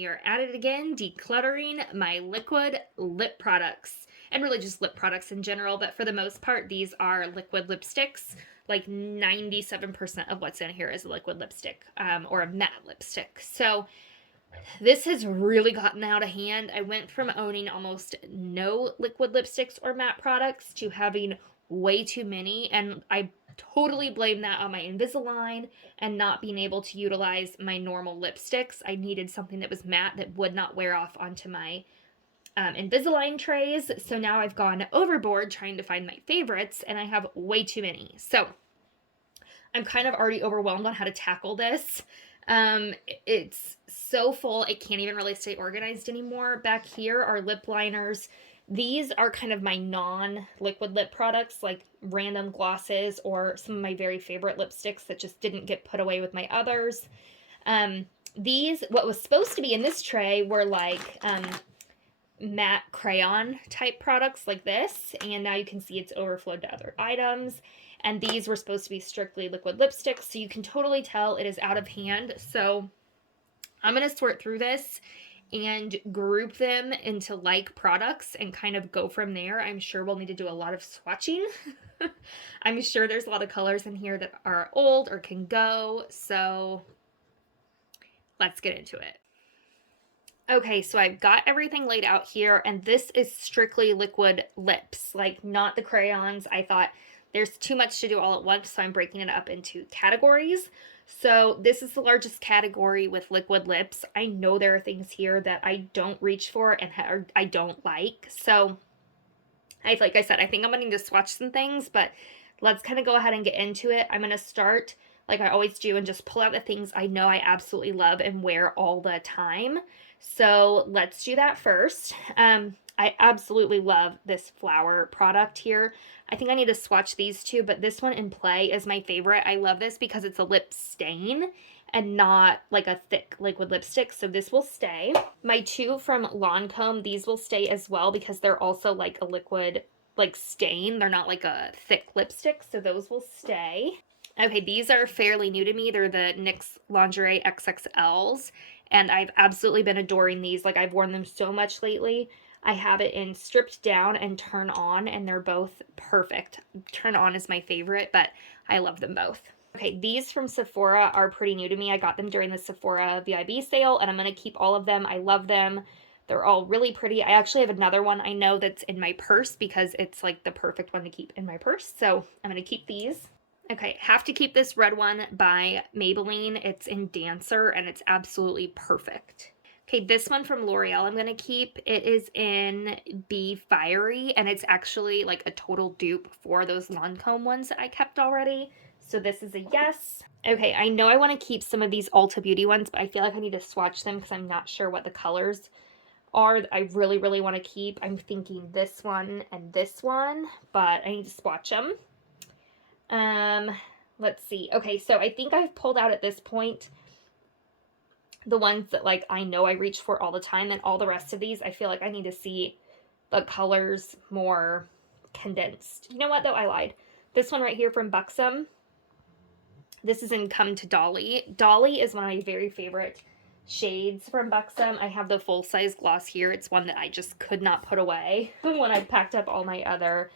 we are at it again, decluttering my liquid lip products. And really just lip products in general, but for the most part, these are liquid lipsticks. Like 97% of what's in here is a liquid lipstick, or a matte lipstick. So this has really gotten out of hand. I went from owning almost no liquid lipsticks or matte products to having way too many, and I totally blame that on my Invisalign and not being able to utilize my normal lipsticks. I needed something that was matte that would not wear off onto my Invisalign trays. So now I've gone overboard trying to find my favorites, and I have way too many. So I'm kind of already overwhelmed on how to tackle this. It's so full, it can't even really stay organized anymore. Back here are lip liners. These are kind of my non-liquid lip products, like random glosses or some of my very favorite lipsticks that just didn't get put away with my others. These, what was supposed to be in this tray were like matte crayon type products like this, and now you can see it's overflowed to other items. And these were supposed to be strictly liquid lipsticks, so you can totally tell it is out of hand. So I'm going to sort through this and group them into like products and kind of go from there. I'm sure we'll need to do a lot of swatching. I'm sure there's a lot of colors in here that are old or can go, so let's get into it. Okay, so I've got everything laid out here, and this is strictly liquid lips, like not the crayons. I thought there's too much to do all at once, so I'm breaking it up into categories. So this is the largest category with liquid lips. I know there are things here that I don't reach for and I don't like. So like I said, I think I'm going to need to swatch some things, but let's kind of go ahead and get into it. I'm going to start like I always do and just pull out the things I know I absolutely love and wear all the time. So let's do that first. I absolutely love this flower product here. I think I need to swatch these two, but this one in play is my favorite. I love this because it's a lip stain and not like a thick liquid lipstick, so this will stay. My two from Lancome, these will stay as well because they're also like a liquid like stain. They're not like a thick lipstick, so those will stay. Okay, these are fairly new to me. They're the NYX Lingerie XXLs, and I've absolutely been adoring these. Like, I've worn them so much lately. I have it in stripped down and turn on, and they're both perfect. Turn on is my favorite, but I love them both. Okay, these from Sephora are pretty new to me. I got them during the Sephora VIB sale, and I'm going to keep all of them. I love them. They're all really pretty. I actually have another one I know that's in my purse because it's like the perfect one to keep in my purse, so I'm going to keep these. Okay, have to keep this red one by Maybelline. It's in Dancer, and it's absolutely perfect. Okay, this one from L'Oreal I'm going to keep. It is in Be Fiery, and it's actually like a total dupe for those Lancome ones that I kept already. So this is a yes. Okay, I know I want to keep some of these Ulta Beauty ones, but I feel like I need to swatch them because I'm not sure what the colors are that I really, really want to keep. I'm thinking this one and this one, but I need to swatch them. Let's see. Okay, so I think I've pulled out at this point the ones that like I know I reach for all the time, and all the rest of these I feel like I need to see the colors more condensed. You know what though? I lied. This one right here from Buxom. This is in Come to Dolly. Dolly is one of my very favorite shades from Buxom. I have the full size gloss here. It's one that I just could not put away when I packed up all my other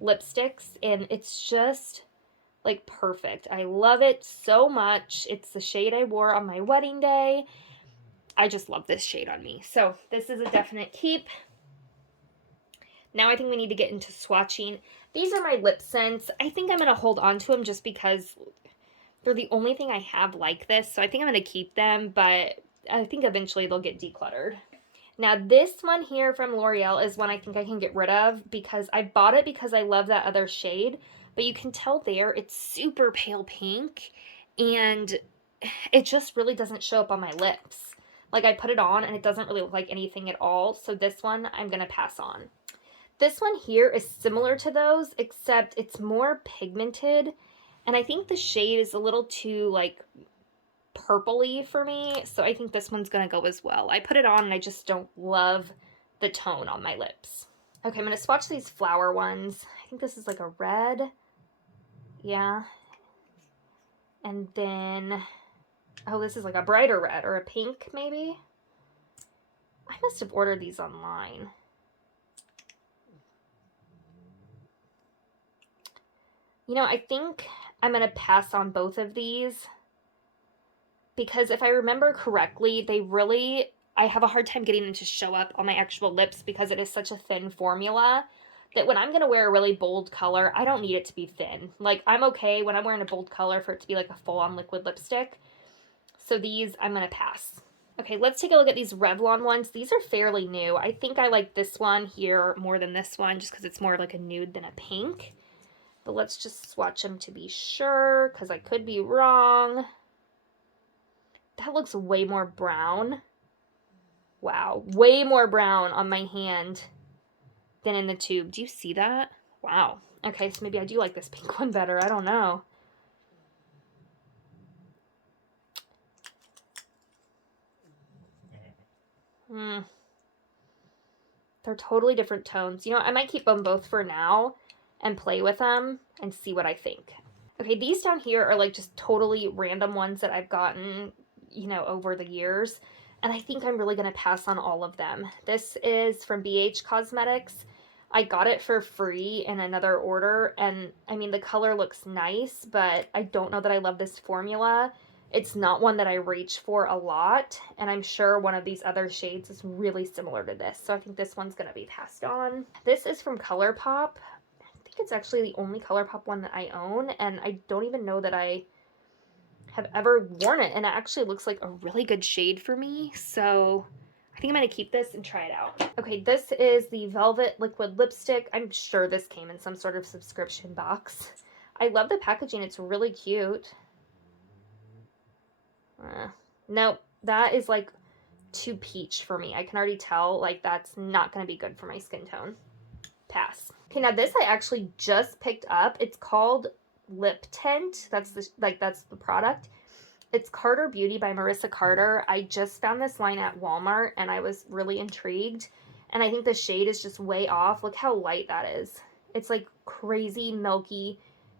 lipsticks, and it's just like perfect. I love it so much. It's the shade I wore on my wedding day. I just love this shade on me. So this is a definite keep. Now I think we need to get into swatching. These are my lip scents. I think I'm going to hold on to them just because they're the only thing I have like this. So I think I'm going to keep them, but I think eventually they'll get decluttered. Now this one here from L'Oreal is one I think I can get rid of because I bought it because I love that other shade. But you can tell there it's super pale pink, and it just really doesn't show up on my lips. Like, I put it on and it doesn't really look like anything at all. So this one I'm going to pass on. This one here is similar to those, except it's more pigmented. And I think the shade is a little too, like, purpley for me. So I think this one's going to go as well. I put it on and I just don't love the tone on my lips. Okay, I'm going to swatch these flower ones. I think this is like a red. Yeah. And then, oh, this is like a brighter red or a pink maybe. I must have ordered these online. You know, I think I'm going to pass on both of these because if I remember correctly, I have a hard time getting them to show up on my actual lips because it is such a thin formula that when I'm going to wear a really bold color, I don't need it to be thin. Like, I'm okay when I'm wearing a bold color for it to be like a full-on liquid lipstick. So these, I'm going to pass. Okay, let's take a look at these Revlon ones. These are fairly new. I think I like this one here more than this one just because it's more like a nude than a pink. But let's just swatch them to be sure because I could be wrong. That looks way more brown. Wow, way more brown on my hand than in the tube. Do you see that? Wow. Okay, so maybe I do like this pink one better. I don't know. They're totally different tones. You know, I might keep them both for now and play with them and see what I think. Okay, these down here are like just totally random ones that I've gotten, you know, over the years. And I think I'm really going to pass on all of them. This is from BH Cosmetics. I got it for free in another order. And I mean, the color looks nice, but I don't know that I love this formula. It's not one that I reach for a lot. And I'm sure one of these other shades is really similar to this. So I think this one's going to be passed on. This is from ColourPop. I think it's actually the only ColourPop one that I own, and I don't even know that I have ever worn it, and it actually looks like a really good shade for me, so I think I'm going to keep this and try it out. Okay, this is the Velvet Liquid Lipstick. I'm sure this came in some sort of subscription box. I love the packaging. It's really cute. Nope, that is like too peach for me. I can already tell, like, that's not going to be good for my skin tone. Pass. Okay, now this I actually just picked up. It's called Lip Tint. That's the product. It's Carter Beauty by Marissa Carter. I just found this line at Walmart and I was really intrigued. And I think the shade is just way off. Look how light that is. It's like crazy milky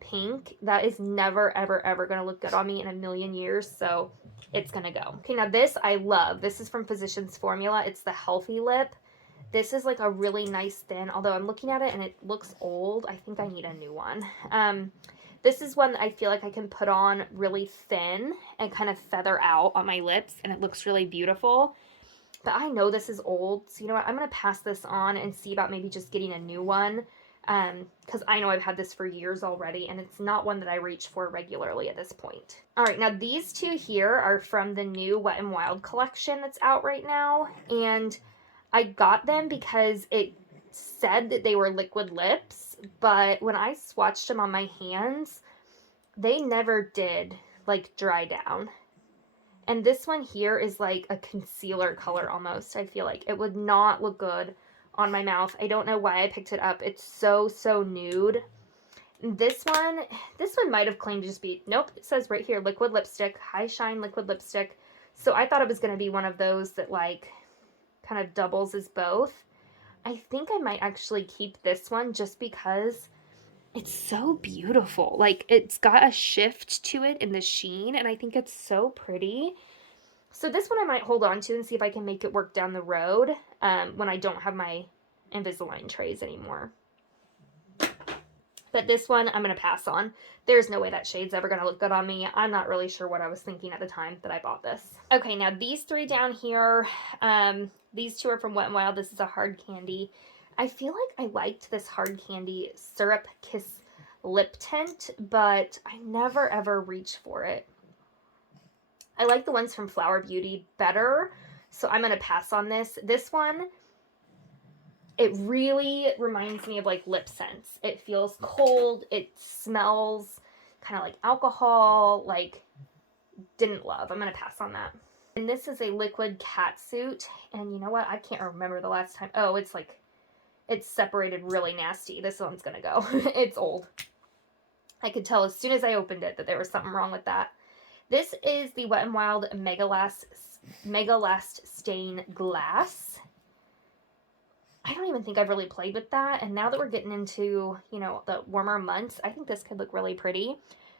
pink. That is never, ever, ever going to look good on me in a million years. So it's going to go. Okay, now this I love. This is from Physicians Formula. It's the Healthy Lip. This is like a really nice thin, although I'm looking at it and it looks old. I think I need a new one. This is one that I feel like I can put on really thin and kind of feather out on my lips, and it looks really beautiful. But I know this is old, so you know what? I'm going to pass this on and see about maybe just getting a new one, because I know I've had this for years already, and it's not one that I reach for regularly at this point. All right, now these two here are from the new Wet n Wild collection that's out right now, and I got them because it said that they were liquid lips, but when I swatched them on my hands, they never did, like, dry down. And this one here is like a concealer color almost. I feel like it would not look good on my mouth. I don't know why I picked it up. It's so, so nude. This one might have claimed to just be, nope, it says right here, liquid lipstick, high shine liquid lipstick. So I thought it was going to be one of those that, like, kind of doubles as both. I think I might actually keep this one just because it's so beautiful. Like, it's got a shift to it in the sheen, and I think it's so pretty. So this one I might hold on to and see if I can make it work down the road when I don't have my Invisalign trays anymore. But this one I'm going to pass on. There's no way that shade's ever going to look good on me. I'm not really sure what I was thinking at the time that I bought this. Okay, now these three down here, these two are from Wet n Wild. This is a hard candy. I feel like I liked this hard candy Syrup Kiss lip tint, but I never ever reach for it. I like the ones from Flower Beauty better, so I'm going to pass on this. This one, it really reminds me of like lip scents. It feels cold. It smells kind of like alcohol, like didn't love. I'm going to pass on that. And this is a liquid catsuit. And you know what? I can't remember the last time. Oh, it's like, it's separated really nasty. This one's going to go. It's old. I could tell as soon as I opened it that there was something wrong with that. This is the Wet n Wild Mega Last Stain Glass. I don't even think I've really played with that. And now that we're getting into, you know, the warmer months, I think this could look really pretty.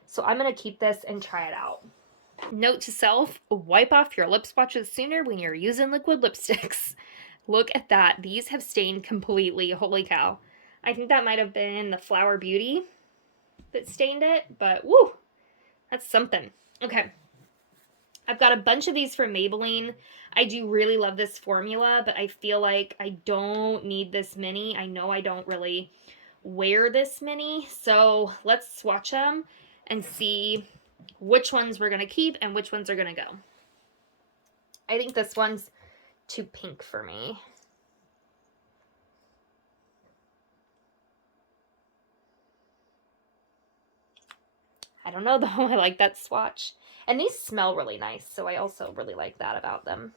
So I'm going to keep this and try it out. Note to self, wipe off your lip swatches sooner when you're using liquid lipsticks. Look at that. These have stained completely. Holy cow. I think that might have been the Flower Beauty that stained it, but woo, that's something. Okay. I've got a bunch of these from Maybelline. I do really love this formula, but I feel like I don't need this many. I know I don't really wear this many, so let's swatch them and see which ones we're going to keep and which ones are going to go. I think this one's too pink for me. I don't know though, I like that swatch. And these smell really nice, so I also really like that about them.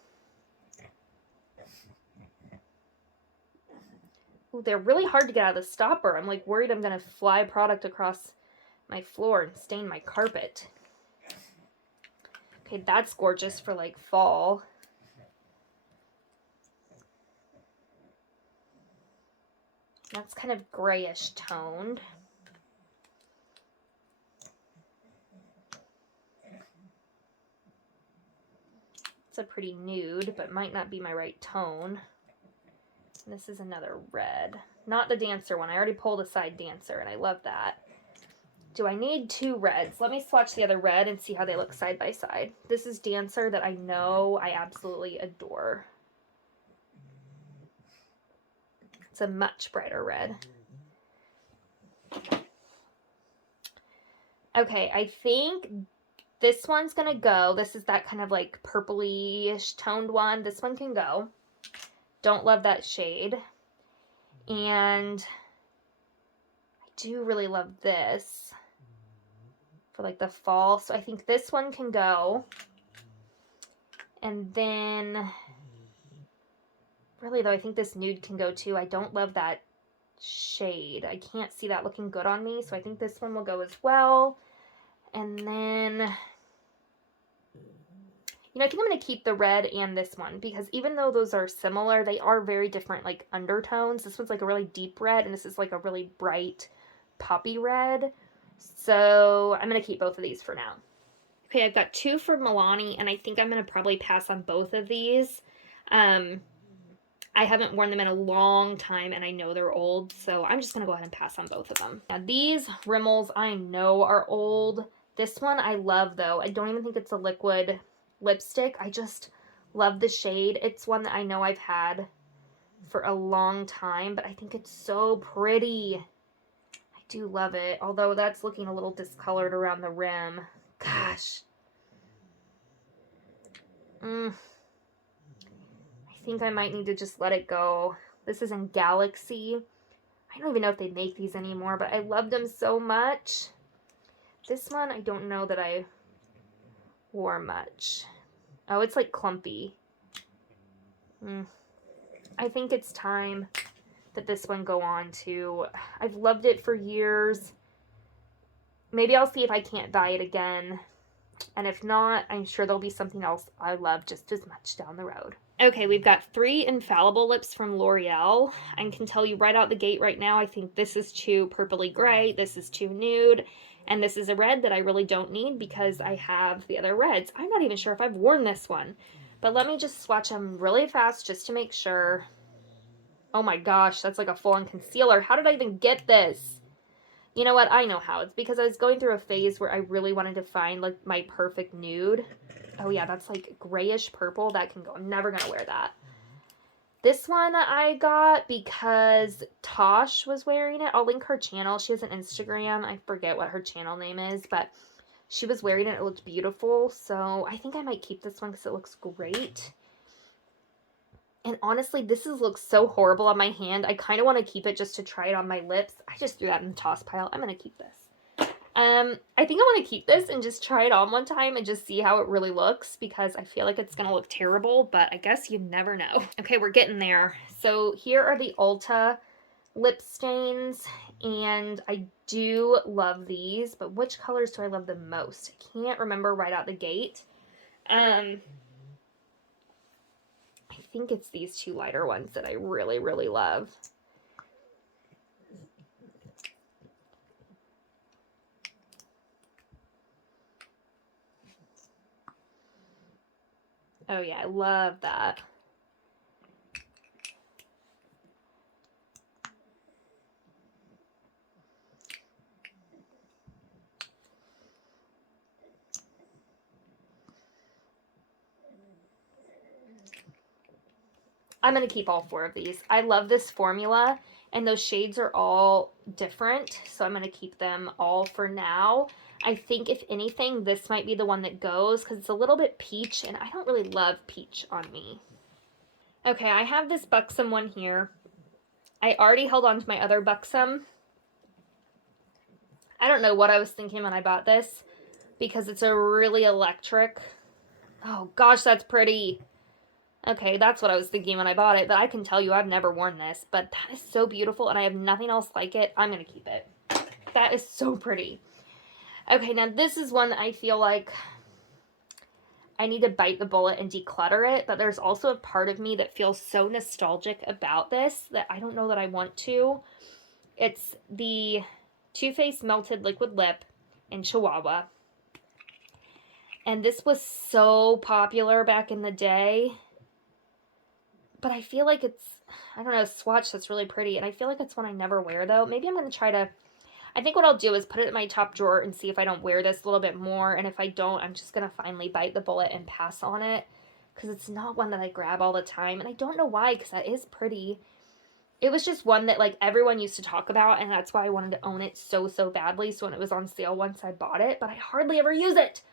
Ooh, they're really hard to get out of the stopper. I'm like worried I'm gonna fly product across my floor and stain my carpet. Okay, that's gorgeous for like fall. That's kind of grayish toned. It's a pretty nude, but might not be my right tone. And this is another red. Not the Dancer one. I already pulled aside Dancer, and I love that. Do I need two reds? Let me swatch the other red and see how they look side by side. This is Dancer that I know I absolutely adore. It's a much brighter red. Okay, I think this one's gonna go. This is that kind of like purpley-ish toned one. This one can go. Don't love that shade. And I do really love this for like the fall. So I think this one can go. And then, really though, I think this nude can go too. I don't love that shade. I can't see that looking good on me. So I think this one will go as well. And then, I think I'm going to keep the red and this one because even though those are similar, they are very different like undertones. This one's like a really deep red and this is like a really bright poppy red. So I'm going to keep both of these for now. Okay, I've got two from Milani and I think I'm going to probably pass on both of these. I haven't worn them in a long time and I know they're old, so I'm just going to go ahead and pass on both of them. Now these Rimmels I know are old. This one I love though. I don't even think it's a liquid lipstick. I just love the shade. It's one that I know I've had for a long time, but I think it's so pretty. I do love it, although that's looking a little discolored around the rim. Gosh. I think I might need to just let it go. This is in Galaxy. I don't even know if they make these anymore, but I love them so much. This one, I don't know that I wore much. Oh, it's like clumpy. I think it's time that this one go on too. I've loved it for years. Maybe I'll see if I can't buy it again. And if not, I'm sure there'll be something else I love just as much down the road. Okay, we've got 3 Infallible lips from L'Oreal. I can tell you right out the gate right now, I think this is too purpley gray, this is too nude, and this is a red that I really don't need because I have the other reds. I'm not even sure if I've worn this one, but let me just swatch them really fast just to make sure. Oh my gosh, that's like a full-on concealer. How did I even get this? You know what? I know how. It's because I was going through a phase where I really wanted to find like my perfect nude. Oh yeah, that's like grayish purple. That can go. I'm never going to wear that. This one I got because Tosh was wearing it. I'll link her channel. She has an Instagram. I forget what her channel name is, but she was wearing it. It looked beautiful. So I think I might keep this one because it looks great. And honestly, this looks so horrible on my hand. I kind of want to keep it just to try it on my lips. I just threw that in the toss pile. I'm going to keep this. I think I want to keep this and just try it on one time and just see how it really looks because I feel like it's going to look terrible, but I guess you never know. Okay, we're getting there. So here are the Ulta lip stains, and I do love these, but which colors do I love the most? I can't remember right out the gate. I think it's these 2 lighter ones that I really, really love. Oh yeah, I love that. I'm going to keep all 4 of these. I love this formula, and those shades are all different, so I'm going to keep them all for now. I think, if anything, this might be the one that goes, because it's a little bit peach, and I don't really love peach on me. Okay, I have this Buxom one here. I already held on to my other Buxom. I don't know what I was thinking when I bought this, because it's a really electric. Oh gosh, that's pretty. Okay, that's what I was thinking when I bought it, but I can tell you I've never worn this, but that is so beautiful, and I have nothing else like it. I'm going to keep it. That is so pretty. Okay, now this is one that I feel like I need to bite the bullet and declutter it, but there's also a part of me that feels so nostalgic about this that I don't know that I want to. It's the Too Faced Melted Liquid Lip in Chihuahua. And this was so popular back in the day. But I feel like it's, I don't know, a swatch that's really pretty. And I feel like it's one I never wear, though. Maybe I'm going to try to, I think what I'll do is put it in my top drawer and see if I don't wear this a little bit more. And if I don't, I'm just going to finally bite the bullet and pass on it. Because it's not one that I grab all the time. And I don't know why, because that is pretty. It was just one that, like, everyone used to talk about. And that's why I wanted to own it so, so badly. So when it was on sale once, I bought it. But I hardly ever use it.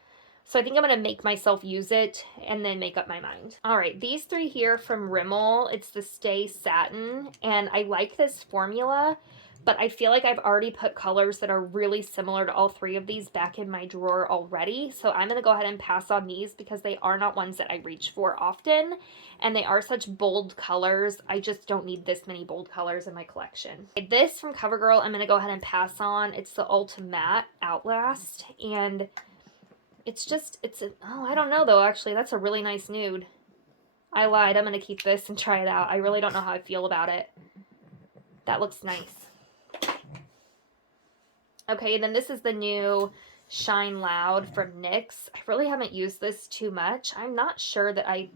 So I think I'm going to make myself use it and then make up my mind. All right, these 3 here from Rimmel. It's the Stay Satin, and I like this formula, but I feel like I've already put colors that are really similar to all 3 of these back in my drawer already. So I'm going to go ahead and pass on these because they are not ones that I reach for often, and they are such bold colors. I just don't need this many bold colors in my collection. This from CoverGirl, I'm going to go ahead and pass on. It's the Ultimate Outlast, and oh, I don't know though, actually. That's a really nice nude. I lied. I'm going to keep this and try it out. I really don't know how I feel about it. That looks nice. Okay, and then this is the new Shine Loud from NYX. I really haven't used this too much. I'm not sure that I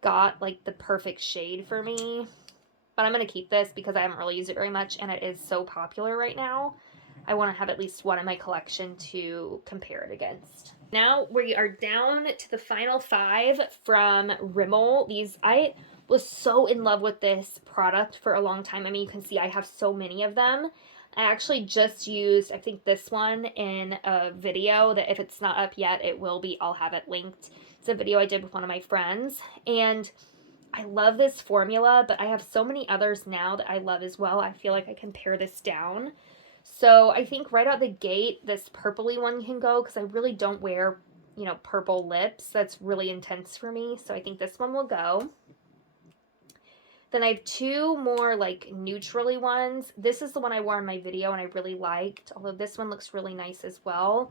got, like, the perfect shade for me. But I'm going to keep this because I haven't really used it very much, and it is so popular right now. I want to have at least one in my collection to compare it against. Now we are down to the final 5 from Rimmel. I was so in love with this product for a long time. I mean, you can see I have so many of them. I actually just used, I think, this one in a video that if it's not up yet, it will be. I'll have it linked. It's a video I did with one of my friends. And I love this formula, but I have so many others now that I love as well. I feel like I can pare this down. So I think right out the gate, this purpley one can go because I really don't wear, you know, purple lips. That's really intense for me. So I think this one will go. Then I have 2 more like neutrally ones. This is the one I wore in my video and I really liked, although this one looks really nice as well.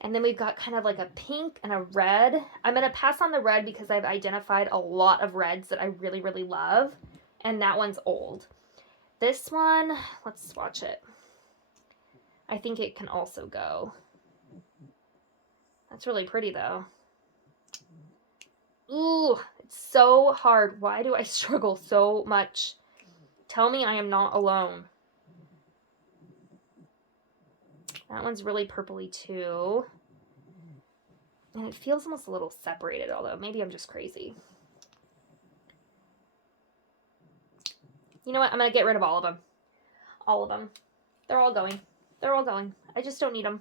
And then we've got kind of like a pink and a red. I'm going to pass on the red because I've identified a lot of reds that I really, really love. And that one's old. This one, let's swatch it. I think it can also go. That's really pretty though. Ooh, it's so hard. Why do I struggle so much? Tell me I am not alone. That one's really purpley too. And it feels almost a little separated, although maybe I'm just crazy. You know what? I'm going to get rid of all of them. All of them. They're all going. They're all going. I just don't need them.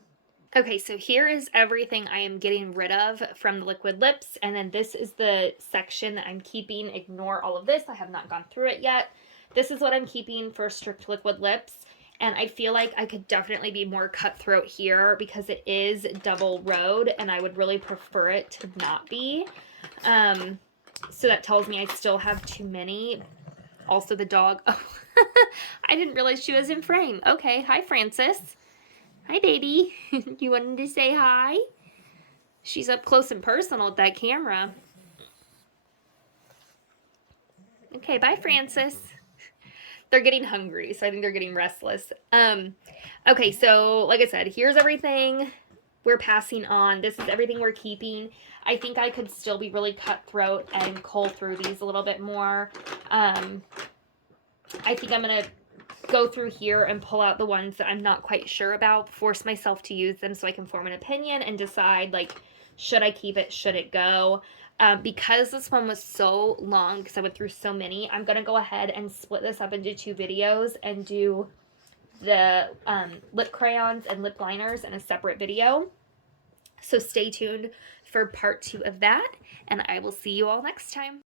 Okay, so here is everything I am getting rid of from the liquid lips, and then this is the section that I'm keeping. Ignore all of this. I have not gone through it yet. This is what I'm keeping for strict liquid lips, and I feel like I could definitely be more cutthroat here because it is double road, and I would really prefer it to not be. So that tells me I still have too many. Also the dog. Oh, I didn't realize she was in frame. Okay, hi Frances. Hi baby. You wanted to say hi? She's up close and personal with that camera. Okay, bye Frances. They're getting hungry, so I think they're getting restless. Okay, so like I said, here's everything we're passing on. This is everything we're keeping. I think I could still be really cutthroat and cull through these a little bit more. I think I'm going to go through here and pull out the ones that I'm not quite sure about, force myself to use them so I can form an opinion and decide, like, should I keep it, should it go? Because this one was so long, because I went through so many, I'm going to go ahead and split this up into 2 videos and do the lip crayons and lip liners in a separate video. So stay tuned for part 2 of that, and I will see you all next time.